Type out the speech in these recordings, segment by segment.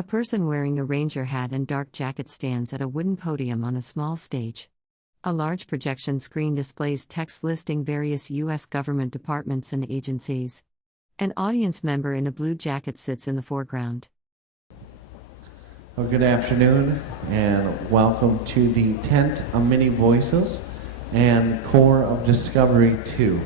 A person wearing a ranger hat and dark jacket stands at a wooden podium on a small stage. A large projection screen displays text listing various U.S. government departments and agencies. An audience member in a blue jacket sits in the foreground. Well, good afternoon, and welcome to the Tent of Many Voices and Core of Discovery 2.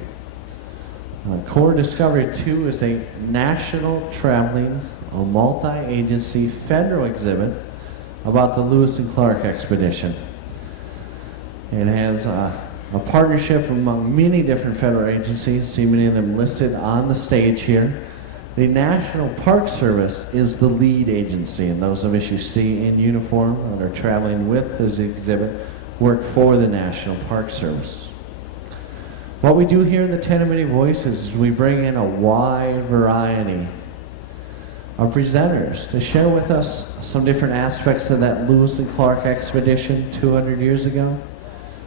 Core Discovery 2 is a national traveling, multi-agency federal exhibit about the Lewis and Clark expedition. It has a partnership among many different federal agencies, see many of them listed on the stage here. The National Park Service is the lead agency, and those of us you see in uniform and are traveling with this exhibit work for the National Park Service. What we do here in the Tent of Many Voices is we bring in a wide variety of presenters to share with us some different aspects of that Lewis and Clark expedition 200 years ago,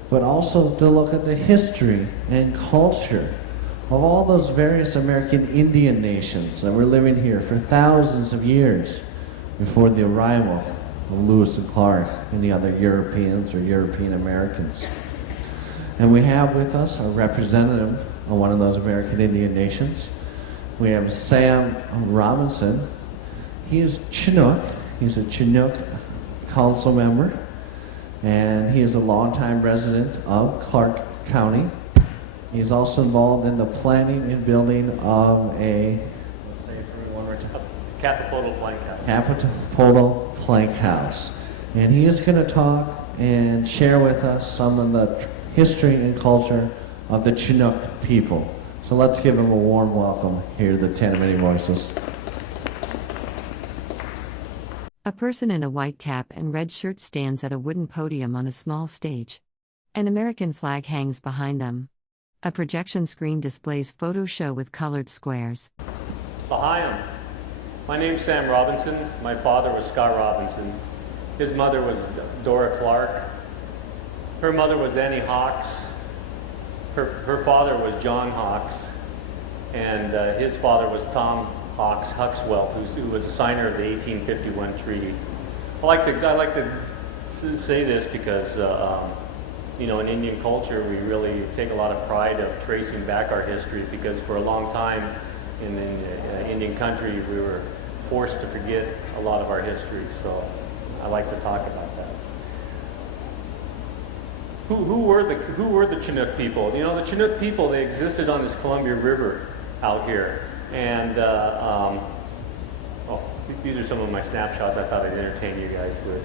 but also to look at the history and culture of all those various American Indian nations that were living here for thousands of years before the arrival of Lewis and Clark and the other Europeans or European Americans. And we have with us a representative of one of those American Indian nations. We have Sam Robinson. He is Chinook. He's a Chinook council member, and he is a longtime resident of Clark County. He's also involved in the planning and building of a, let's say it for me one more time. Capitol Plank House. Capitol Plank House. And he is going to talk and share with us some of the history and culture of the Chinook people. So let's give him a warm welcome here to the Tent of Many Voices. A person in a white cap and red shirt stands at a wooden podium on a small stage. An American flag hangs behind them. A projection screen displays photo show with colored squares. Ahayam. My name's Sam Robinson. My father was Scott Robinson. His mother was Dora Clark. Her mother was Annie Hawks. Her father was John Hawks. And his father was Tom Hawks Huxwell, who was a signer of the 1851 treaty. I like to say this because in Indian culture, we really take a lot of pride of tracing back our history, because for a long time in Indian country, we were forced to forget a lot of our history. So I like to talk about that. Who were the Chinook people? The Chinook people, they existed on this Columbia River out here. And these are some of my snapshots I thought I'd entertain you guys with.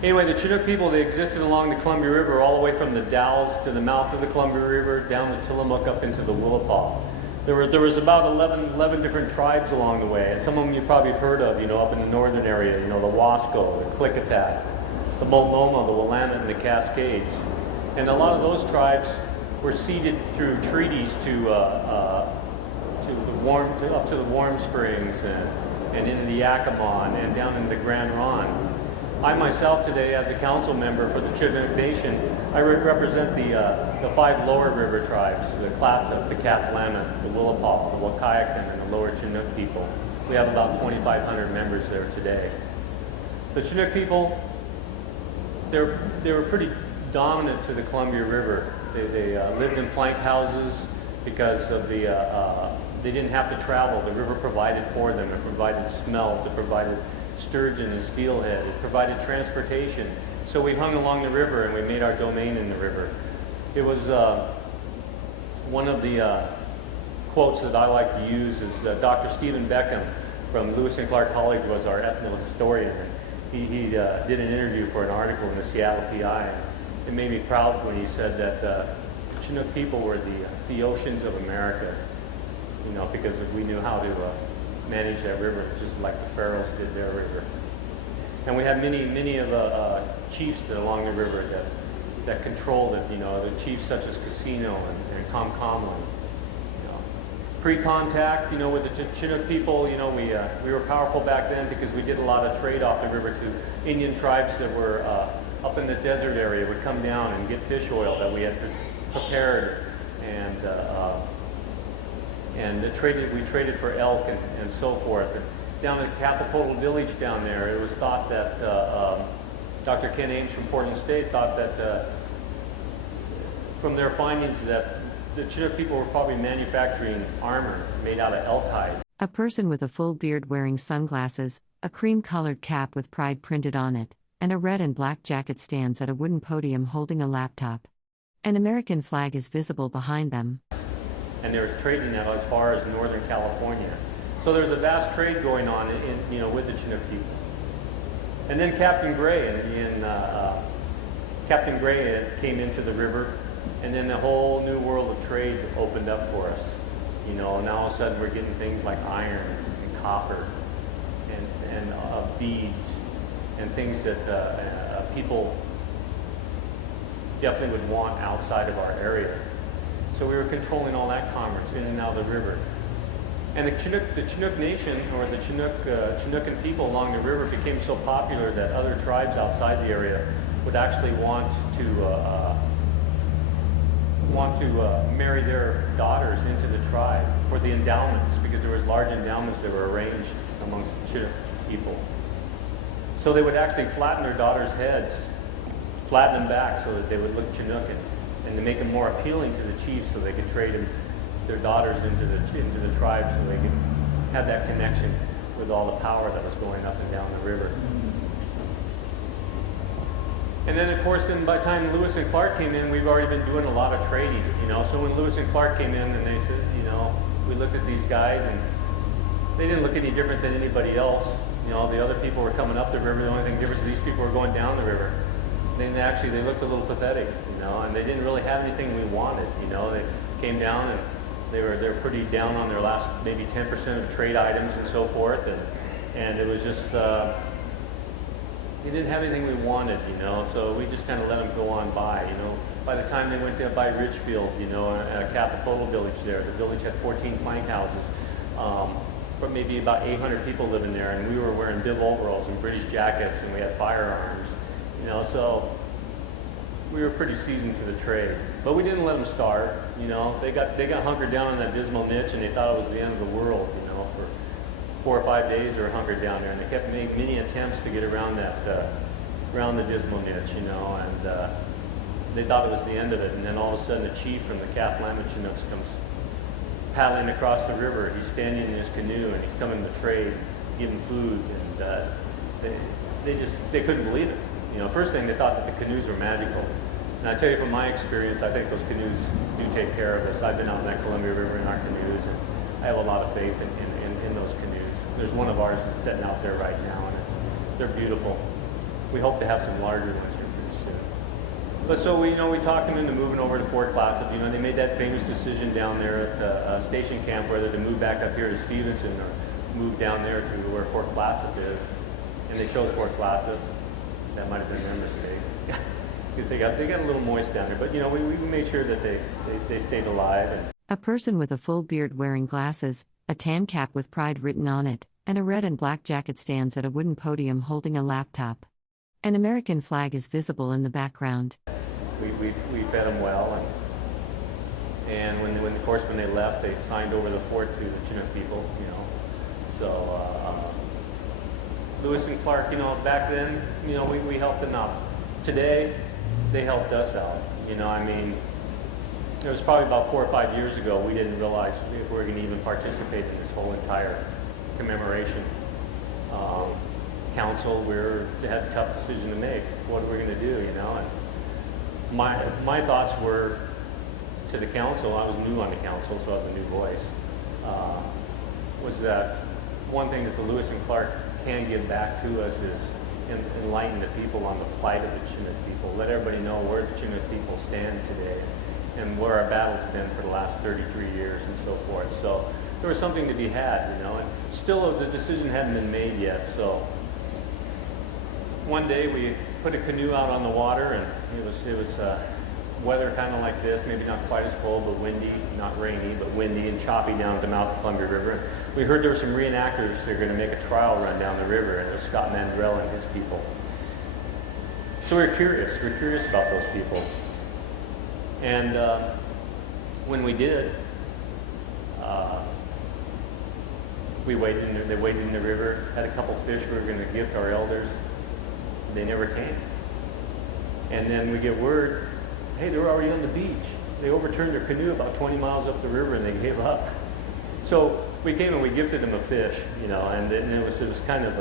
Anyway, the Chinook people, they existed along the Columbia River all the way from the Dalles to the mouth of the Columbia River, down to Tillamook, up into the Willapa. There was about 11 different tribes along the way, and some of them you probably have heard of, up in the northern area, the Wasco, the Klickitat, the Multnomah, the Willamette, and the Cascades. And a lot of those tribes were ceded through treaties up to the Warm Springs and into the Yakima and down into the Grand Ronde. I myself today, as a council member for the Chinook Nation, I represent the 5 lower river tribes, the Clatsop, the Kathlamet, the Willapa, the Wakayakan, and the lower Chinook people. We have about 2,500 members there today. The Chinook people, they were pretty dominant to the Columbia River. They lived in plank houses because of they didn't have to travel. The river provided for them. It provided smelt. It provided sturgeon and steelhead. It provided transportation. So we hung along the river and we made our domain in the river. It was one of the quotes that I like to use is Dr. Stephen Beckham from Lewis and Clark College was our ethno-historian. He did an interview for an article in the Seattle PI. It made me proud when he said that the Chinook people were the Phaeocians of America, because we knew how to manage that river just like the pharaohs did their river. And we had many of the chiefs along the river that controlled it. The chiefs such as Casino and Comcomly. Pre-contact, with the Chinook people, we were powerful back then because we did a lot of trade off the river to Indian tribes that were up in the desert area, would come down and get fish oil that we had prepared, and we traded for elk and so forth. down at Capitol Village down there, it was thought that Dr. Ken Ames from Portland State thought that from their findings that the Chinook people were probably manufacturing armor made out of elk hide. A person with a full beard wearing sunglasses, a cream-colored cap with pride printed on it, and a red and black jacket stands at a wooden podium holding a laptop. An American flag is visible behind them. And there was trading that as far as Northern California. So there was a vast trade going on with the Chinook people. And then Captain Gray came into the river, and then a whole new world of trade opened up for us. And all of a sudden we're getting things like iron and copper and beads and things that people definitely would want outside of our area. So we were controlling all that commerce in and out of the river. And the Chinook Nation, or the Chinookan people along the river, became so popular that other tribes outside the area would actually want to marry their daughters into the tribe for the endowments, because there was large endowments that were arranged amongst the Chinook people. So they would actually flatten their daughters' heads, flatten them back so that they would look Chinookan, and to make them more appealing to the chiefs, so they could trade their daughters into the tribe, so they could have that connection with all the power that was going up and down the river. And then, of course, by the time Lewis and Clark came in, we've already been doing a lot of trading, So when Lewis and Clark came in, and they said, we looked at these guys, and they didn't look any different than anybody else. The other people were coming up the river. The only thing difference is these people were going down the river. Then actually, they looked a little pathetic, and they didn't really have anything we wanted. They came down, and they were pretty down on their last maybe 10% of trade items and so forth, and it was just. They didn't have anything we wanted, so we just kind of let them go on by, By the time they went to by Richfield, at Capitol Village there, the village had 14 plank houses, but maybe about 800 people living there, and we were wearing bib overalls and British jackets, and we had firearms, so we were pretty seasoned to the trade. But we didn't let them starve, They got hunkered down in that dismal niche, and they thought it was the end of the world, for 4 or 5 days they were hunkered down there, and they kept making many attempts to get around around the dismal niche, and they thought it was the end of it. And then all of a sudden, a chief from the Kathlama Chinooks comes paddling across the river. He's standing in his canoe, and he's coming to trade, give them food, and they couldn't believe it. First thing, they thought that the canoes were magical. And I tell you from my experience, I think those canoes do take care of us. I've been out in that Columbia River in our canoes, and I have a lot of faith in those canoes. There's one of ours that's sitting out there right now, and they're beautiful. We hope to have some larger ones here pretty soon. But so we talked them into moving over to Fort Clatsop. They made that famous decision down there at the station camp whether to move back up here to Stevenson or move down there to where Fort Clatsop is, and they chose Fort Clatsop. That might have been their mistake because they got a little moist down there. But we made sure that they stayed alive. A person with a full beard wearing glasses, a tan cap with pride written on it, and a red and black jacket stands at a wooden podium holding a laptop. An American flag is visible in the background. We fed them well, and when they left, they signed over the fort to the Chinook people, So Lewis and Clark, back then, we helped them out. Today, they helped us out. It was probably about 4 or 5 years ago we didn't realize if we were going to even participate in this whole entire commemoration. Council, they had a tough decision to make. What are we going to do, And my thoughts were to the council. I was new on the council, so I was a new voice. Was that one thing that the Lewis and Clark can give back to us is enlighten the people on the plight of the Chinook people. Let everybody know where the Chinook people stand today, and where our battle's been for the last 33 years and so forth. So there was something to be had, and still the decision hadn't been made yet. So one day we put a canoe out on the water, and it was weather kind of like this, maybe not quite as cold, but windy, not rainy, but windy and choppy down at the mouth of Columbia River. We heard there were some reenactors that were going to make a trial run down the river, and it was Scott Mandrell and his people. So we were curious about those people. And when we did, They waded in the river, had a couple fish we were going to gift our elders. They never came. And then we get word, hey, they're already on the beach. They overturned their canoe about 20 miles up the river and they gave up. So we came and we gifted them a fish, and it was kind of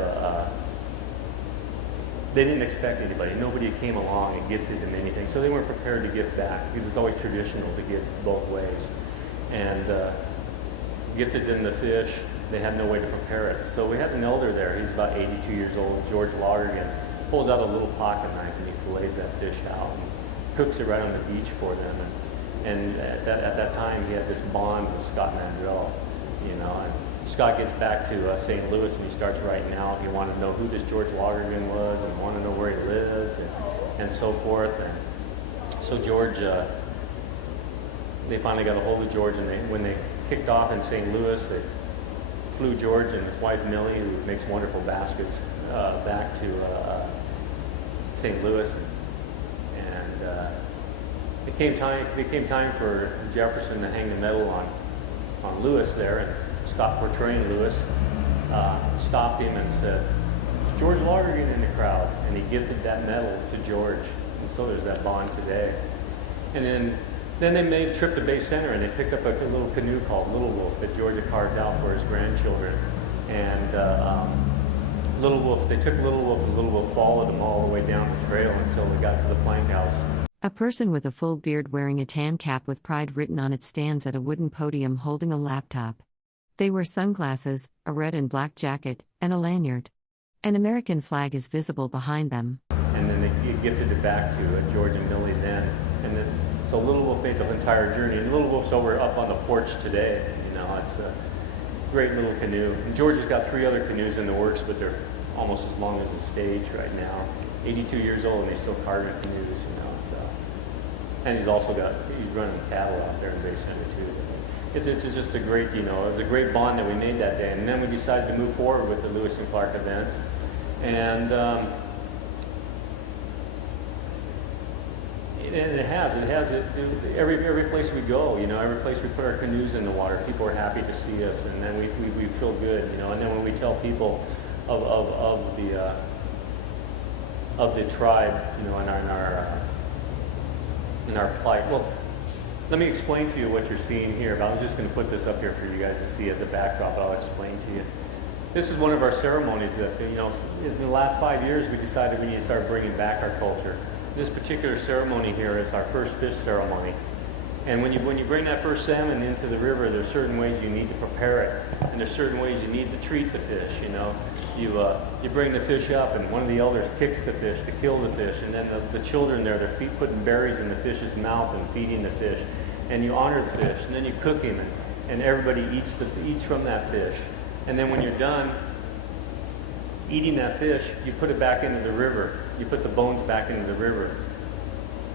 they didn't expect anybody. Nobody came along and gifted them anything. So they weren't prepared to gift back because it's always traditional to give both ways. And gifted them the fish. They had no way to prepare it. So we had an elder there. He's about 82 years old, George Lonergan. Pulls out a little pocket knife and he fillets that fish out and cooks it right on the beach for them. And at that time, he had this bond with Scott Mandrell, And Scott gets back to St. Louis and he starts writing out. He wanted to know who this George Lonergan was and wanted to know where he lived and so forth. And so George, they finally got a hold of George, and when they kicked off in St. Louis, they flew George and his wife Millie, who makes wonderful baskets, back to St. Louis, and it came time for Jefferson to hang the medal on Lewis there, and Scott, portraying Lewis, stopped him and said, "Is George Lonergan in the crowd?" And he gifted that medal to George, and so there's that bond today. And then they made a trip to Bay Center, and they picked up a little canoe called Little Wolf that George had carved out for his grandchildren. And they took Little Wolf, and Little Wolf followed them all the way down the trail until they got to the plank house. A person with a full beard wearing a tan cap with pride written on it stands at a wooden podium holding a laptop. They wear sunglasses, a red and black jacket, and a lanyard. An American flag is visible behind them. And then they gifted it back to George and Millie then. And then, so Little Wolf made the entire journey. And Little Wolf's over up on the porch today. It's a great little canoe. And George has got 3 other canoes in the works, but they're almost as long as the stage right now. 82 years old, and he's still carving canoes, And he's running cattle out there in Bay Center too. It's just a great, it was a great bond that we made that day. And then we decided to move forward with the Lewis and Clark event. And it has every place we go, every place we put our canoes in the water, people are happy to see us, and then we feel good, And then when we tell people of the tribe, in our plight. Well, let me explain to you what you're seeing here. I was just going to put this up here for you guys to see as a backdrop. I'll explain to you. This is one of our ceremonies that, in the last 5 years, we decided we need to start bringing back our culture. This particular ceremony here is our first fish ceremony. And when you bring that first salmon into the river, there's certain ways you need to prepare it, and there's certain ways you need to treat the fish. You bring the fish up, and one of the elders kicks the fish to kill the fish, and then the children there, they're putting berries in the fish's mouth and feeding the fish, and you honor the fish, and then you cook him, and everybody eats from that fish, and then when you're done eating that fish, you put it back into the river. You put the bones back into the river.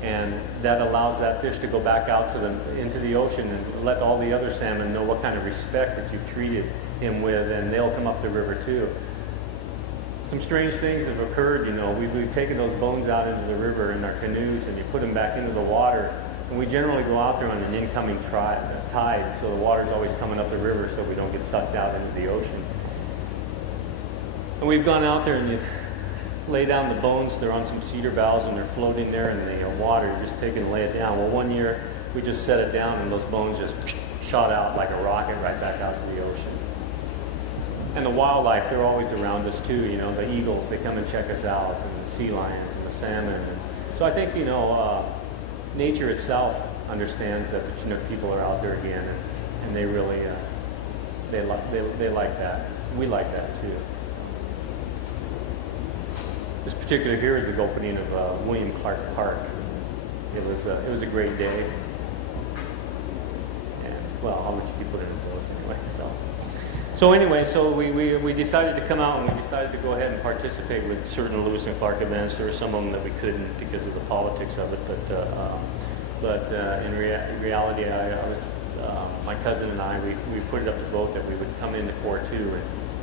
And that allows that fish to go back out into the ocean and let all the other salmon know what kind of respect that you've treated him with, and they'll come up the river too. Some strange things have occurred, We've taken those bones out into the river in our canoes, and you put them back into the water. And we generally go out there on an incoming tide, so the water's always coming up the river so we don't get sucked out into the ocean. And we've gone out there and you lay down the bones. They're on some cedar boughs and they're floating there in the water. You just take it and lay it down. Well, one year we just set it down and those bones just shot out like a rocket right back out to the ocean. And the wildlife, they're always around us too. The eagles, they come and check us out, and the sea lions and the salmon. And so I think nature itself understands that the Chinook people are out there again, and they really they like that. We like that too. This particular here is the opening of William Clark Park. It was a great day. And, well, I'll let you keep putting it close anyway. So we decided to come out and we decided to go ahead and participate with certain Lewis and Clark events. There were some of them that we couldn't because of the politics of it, but in reality, my cousin and I, we put it up to vote that we would come into court too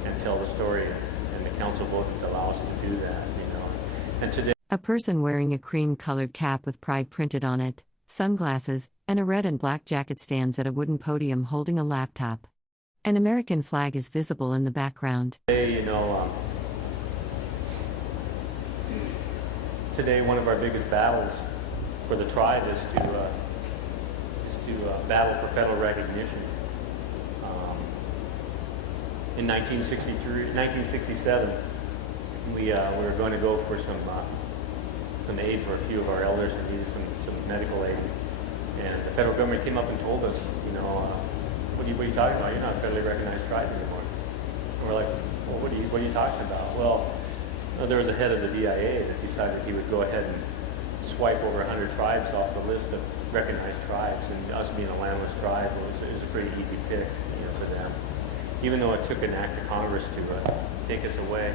and tell the story, and the council voted to allow us to do that. And today, A person wearing a cream-colored cap with pride printed on it, sunglasses, and a red and black jacket stands at a wooden podium holding a laptop. An American flag is visible in the background. Today, today one of our biggest battles for the tribe is to battle for federal recognition. In 1967, we were going to go for some aid for a few of our elders that needed some medical aid, and the federal government came up and told us, what are you talking about? You're not a federally recognized tribe anymore. And we're like, well, what are you talking about? Well, there was a head of the BIA that decided he would go ahead and swipe over 100 tribes off the list of recognized tribes, and us being a landless tribe, it was a pretty easy pick, for them. Even though it took an act of Congress to take us away,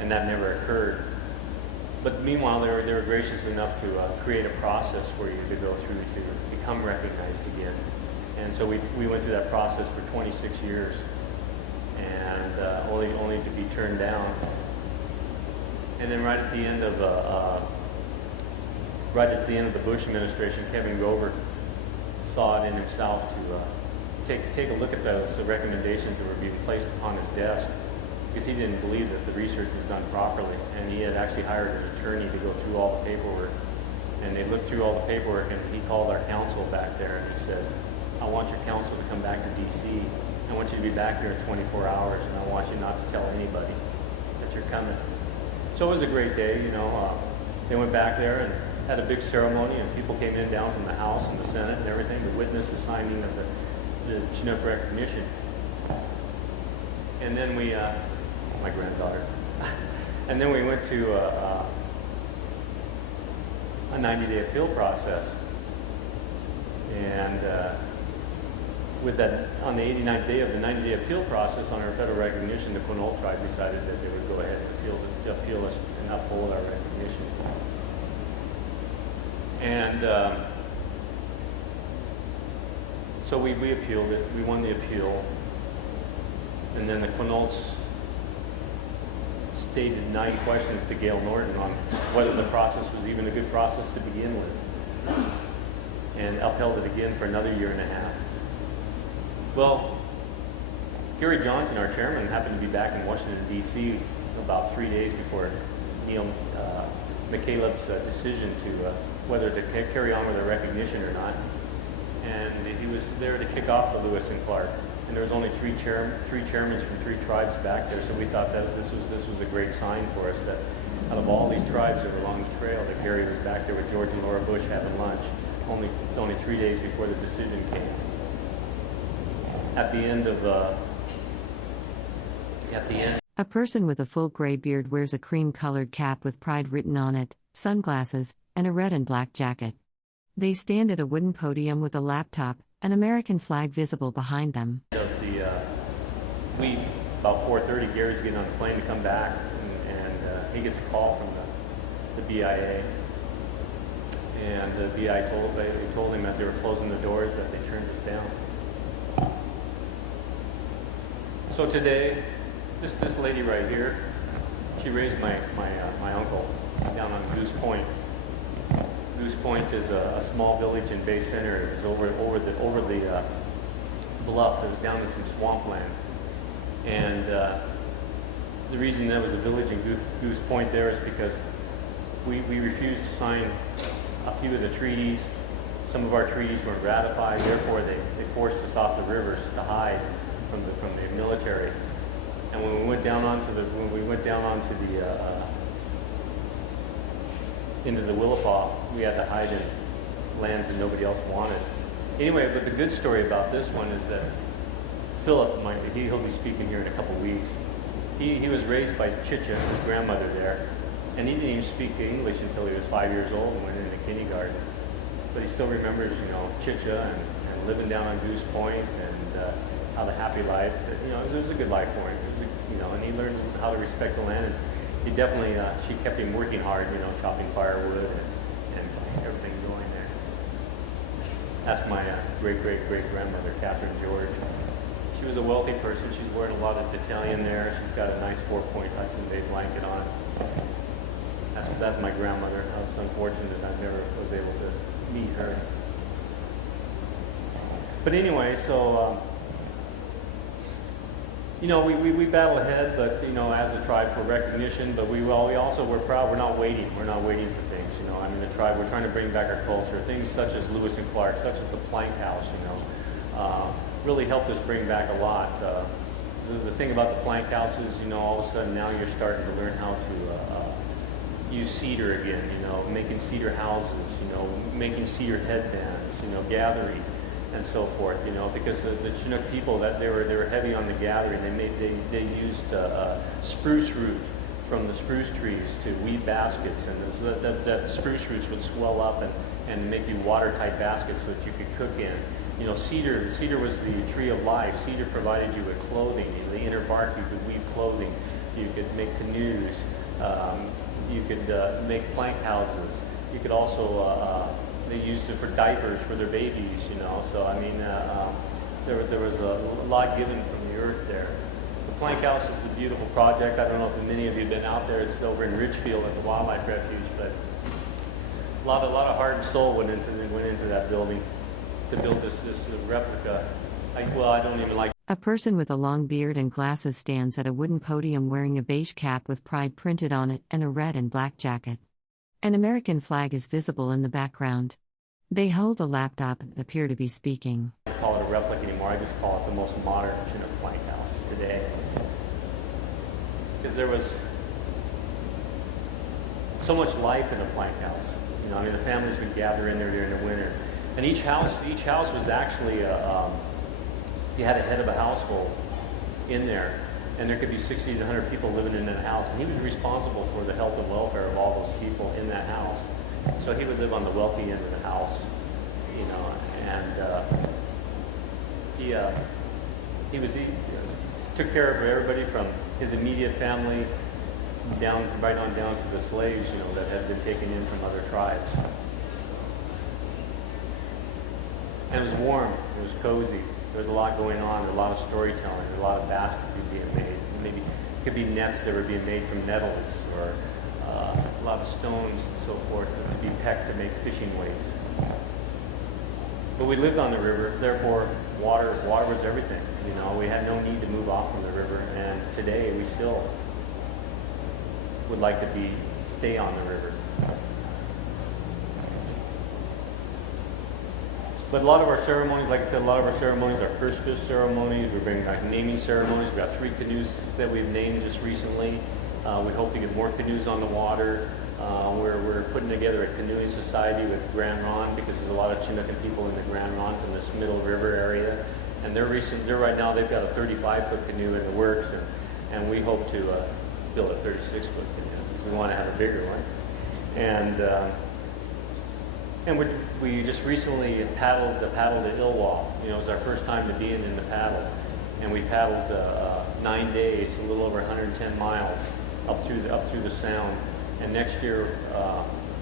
and that never occurred. But meanwhile, they were gracious enough to create a process for you to go through to become recognized again. And so we went through that process for 26 years, and only to be turned down. And then right at the end of the Bush administration, Kevin Grover saw it in himself to take a look at those recommendations that were being placed upon his desk, because he didn't believe that the research was done properly, and he had actually hired an attorney to go through all the paperwork. And they looked through all the paperwork, and he called our council back there, and he said, I want your council to come back to D.C. I want you to be back here in 24 hours, and I want you not to tell anybody that you're coming. So it was a great day, They went back there and had a big ceremony, and people came in down from the House and the Senate and everything to witness the signing of the Chinook recognition. And then we, my granddaughter, and then we went to a 90-day appeal process. And with that, on the 89th day of the 90-day appeal process on our federal recognition, the Quinault tribe decided that they would go ahead and appeal us and uphold our recognition. And so we appealed it. We won the appeal. And then the Quinaults stated 9 questions to Gail Norton on whether the process was even a good process to begin with, and upheld it again for another 1.5 years. Well, Gary Johnson, our chairman, happened to be back in Washington, D.C. about 3 days before Neil McCaleb's decision to whether to carry on with the recognition or not. And he was there to kick off the Lewis and Clark. And there was only three chairmen from 3 tribes back there, so we thought that this was a great sign for us that out of all these tribes that were along the trail, that Gary was back there with George and Laura Bush having lunch, only 3 days before the decision came. At the end, a person with a full gray beard wears a cream-colored cap with pride written on it, sunglasses, and a red and black jacket. They stand at a wooden podium with a laptop, an American flag visible behind them. Week, about 4:30, Gary's getting on the plane to come back, and he gets a call from the BIA. And the BIA told him as they were closing the doors that they turned us down. So today, this lady right here, she raised my uncle down on Goose Point. Goose Point is a small village in Bay Center. It was over the bluff. It was down in some swampland. And the reason there was a village in Goose Point there is because we refused to sign a few of the treaties. Some of our treaties weren't ratified. Therefore, they forced us off the rivers to hide from the military. And when we went down onto the into the Willapa, we had to hide in lands that nobody else wanted. Anyway, but the good story about this one is that Philip, he'll be speaking here in a couple weeks. He was raised by Chicha, his grandmother there, and he didn't even speak English until he was 5 years old and went into kindergarten. But he still remembers, Chicha and living down on Goose Point and how the happy life. It was a good life for him. And he learned how to respect the land. And he definitely, she kept him working hard, chopping firewood and everything going there. That's my great-great-great-grandmother, Catherine George. She was a wealthy person. She's wearing a lot of Italian there. She's got a nice 4-point Hudson Bay blanket on. That's my grandmother. I was unfortunate I never was able to meet her. But anyway, so You know, we battle ahead, but, you know, as a tribe for recognition, but we also, we're proud, we're not waiting for things, you know. I mean, the tribe, we're trying to bring back our culture. Things such as Lewis and Clark, such as the plank house, you know, really helped us bring back a lot. The thing about the plank house is, you know, all of a sudden now you're starting to learn how to use cedar again, you know, making cedar houses, you know, making cedar headbands, you know, gathering and so forth, you know, because the Chinook people, that they were heavy on the gathering. They used spruce root from the spruce trees to weave baskets, and so that spruce roots would swell up and make you watertight baskets so that you could cook in. You know, cedar was the tree of life. Cedar provided you with clothing. The inner bark, you could weave clothing. You could make canoes. You could make plank houses. You could also, they used it for diapers for their babies, you know. So, I mean, there was a lot given from the earth there. The plank house is a beautiful project. I don't know if many of you have been out there. It's over in Ridgefield at the Wildlife Refuge, but a lot of heart and soul went into that building to build this replica. I don't even like. A person with a long beard and glasses stands at a wooden podium wearing a beige cap with pride printed on it and a red and black jacket. An American flag is visible in the background. They hold a laptop and appear to be speaking. I don't call it a replica anymore. I just call it the most modern Chinook plank house today. Because there was so much life in a plank house. You know, I mean, the families would gather in there during the winter. And each house was actually you had a head of a household in there, and there could be 60 to 100 people living in that house, and he was responsible for the health and welfare of all those people in that house. So he would live on the wealthy end of the house, you know, and he took care of everybody from his immediate family right on down to the slaves, you know, that had been taken in from other tribes. And it was warm, it was cozy. There was a lot going on, a lot of storytelling, a lot of baskets being made. Maybe it could be nets that were being made from nettles, or a lot of stones and so forth to be pecked to make fishing weights. But we lived on the river, therefore water was everything. You know, we had no need to move off from the river, and today we still would like to stay on the river. But a lot of our ceremonies, like I said, are first fish ceremonies. We're bringing back naming ceremonies. We've got 3 canoes that we've named just recently. We hope to get more canoes on the water. We're putting together a canoeing society with Grand Ronde, because there's a lot of Chinookan people in the Grand Ronde from this middle river area. And they're right now, they've got a 35-foot canoe in the works, and we hope to build a 36-foot canoe, because we want to have a bigger one. And we just recently paddled at Ilwal. You know, it was our first time to be in the paddle. And we paddled 9 days, a little over 110 miles up through the Sound. And next year,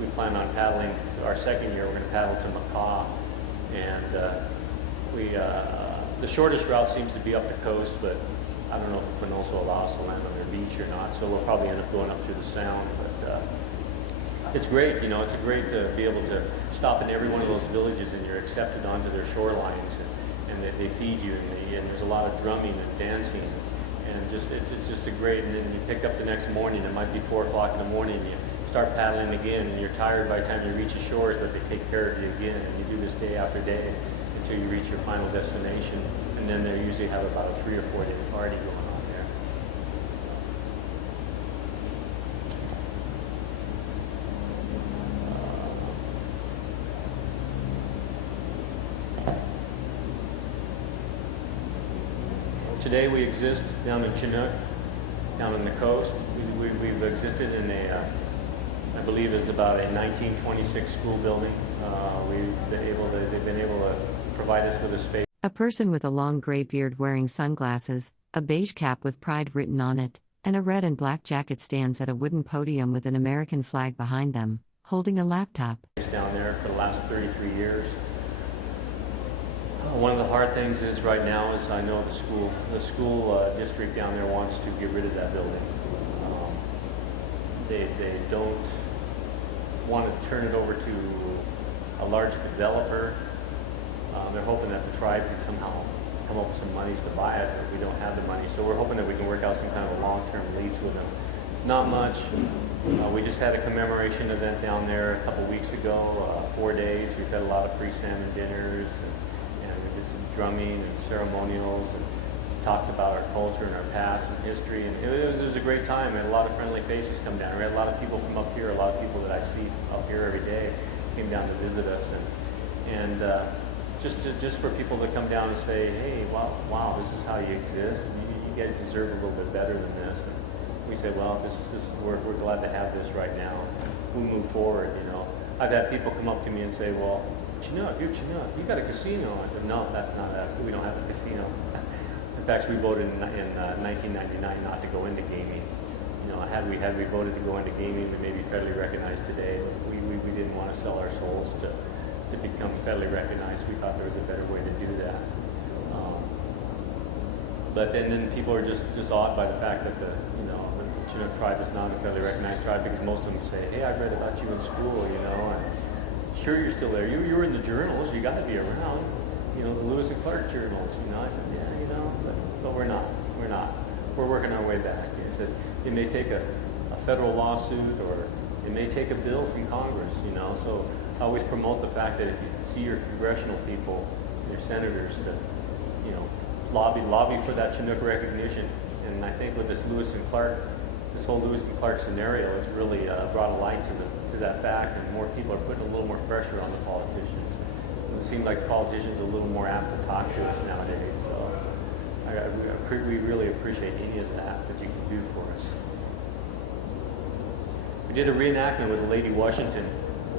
we plan on paddling, our second year, we're going to paddle to Macau. And the shortest route seems to be up the coast, but I don't know if the Quinoso allows us to land on their beach or not. So we'll probably end up going up through the Sound. But it's great, you know, it's great to be able to stop in every one of those villages, and you're accepted onto their shorelines, and they feed you, and there's a lot of drumming and dancing, and it's just a great. And then you pick up the next morning, it might be 4 o'clock in the morning, and you start paddling again, and you're tired by the time you reach the shores, but they take care of you again, and you do this day after day until you reach your final destination, and then they usually have about a 3 or 4 day party going on there. Today we exist down in Chinook, down on the coast. We've existed in I believe it's about a 1926 school building. They've been able to provide us with a space. A person with a long gray beard wearing sunglasses, a beige cap with pride written on it, and a red and black jacket stands at a wooden podium with an American flag behind them, holding a laptop. Down there for the last 33 years. One of the hard things is right now is I know the school district down there wants to get rid of that building. They don't want to turn it over to a large developer. They're hoping that the tribe can somehow come up with some monies to buy it, but we don't have the money. So we're hoping that we can work out some kind of a long-term lease with them. It's not much. We just had a commemoration event down there a couple weeks ago, 4 days. We've had a lot of free salmon dinners, and we did some drumming and ceremonials, and talked about our culture and our past and history. And it was a great time. We had a lot of friendly faces come down. We had a lot of people from up here, a lot of people that I see up here every day came down to visit us. And just for people to come down and say, hey, wow, this is how you exist. You guys deserve a little bit better than this. And we say, well, we're glad to have this right now. We move forward, you know. I've had people come up to me and say, well, Chinook, you're Chinook, you got a casino. I said, no, that's not us. We don't have a casino. In fact, we voted in 1999 not to go into gaming. You know, had we voted to go into gaming, we may be federally recognized today. We didn't want to sell our souls to become federally recognized. We thought there was a better way to do that. But then people are just awed by the fact that the Chinook tribe is not a federally recognized tribe, because most of them say, hey, I read about you in school, you know, and sure, you're still there. You were in the journals, you got to be around, you know, the Lewis and Clark journals, you know. I said, yeah, you know, but we're not. We're working our way back. I said, it may take a federal lawsuit, or it may take a bill from Congress, you know. So I always promote the fact that if you see your congressional people, your senators, to, you know, lobby for that Chinook recognition. And I think with this whole Lewis and Clark scenario, it's really brought a light to that fact, and more people are putting a little more pressure on the politicians. It seems like politicians are a little more apt to talk to us nowadays. So we really appreciate any of that you can do for us. We did a reenactment with Lady Washington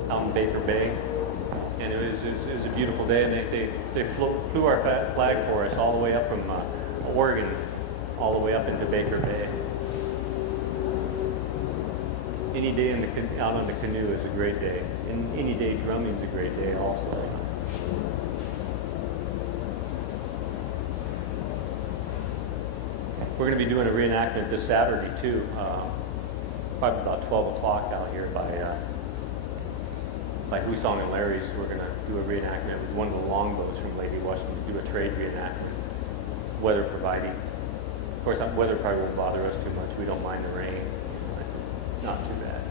out in Baker Bay, and it was a beautiful day. And they flew our flag for us all the way up from Oregon, all the way up into Baker Bay. Any day out on the canoe is a great day, and any day drumming is a great day also. We're going to be doing a reenactment this Saturday too, probably about 12 o'clock out here by Hoosong and Larry's. We're going to do a reenactment with one of the longboats from Lady Washington, to do a trade reenactment, weather providing. Of course, weather probably won't bother us too much. We don't mind the rain. It's not too bad.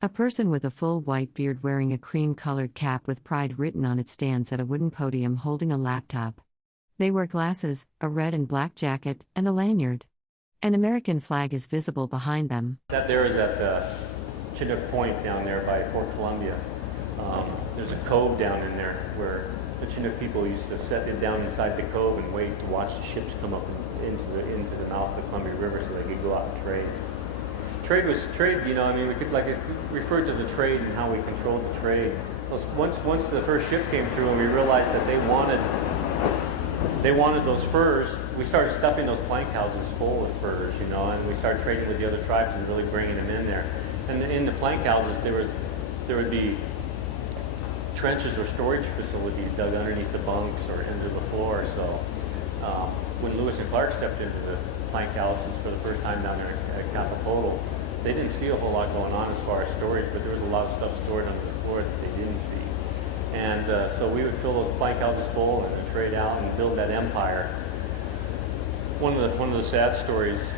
A person with a full white beard wearing a cream-colored cap with pride written on it stands at a wooden podium holding a laptop. They wear glasses, a red and black jacket, and a lanyard. An American flag is visible behind them. That there is at Chinook Point down there by Fort Columbia. There's a cove down in there where the Chinook people used to set down inside the cove and wait to watch the ships come up into the mouth of the Columbia River so they could go out and trade. Trade, you know, I mean, we could refer to the trade and how we controlled the trade. Once the first ship came through and we realized that they wanted those furs, we started stuffing those plank houses full with furs, you know, and we started trading with the other tribes and really bringing them in there. And in the plank houses, there would be trenches or storage facilities dug underneath the bunks or into the floor. So when Lewis and Clark stepped into the plank houses for the first time down there at Capitola, they didn't see a whole lot going on as far as storage, but there was a lot of stuff stored under the floor that they didn't see. And so we would fill those plank houses full and then trade out and build that empire. One of the sad stories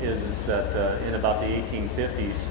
is that in about the 1850s,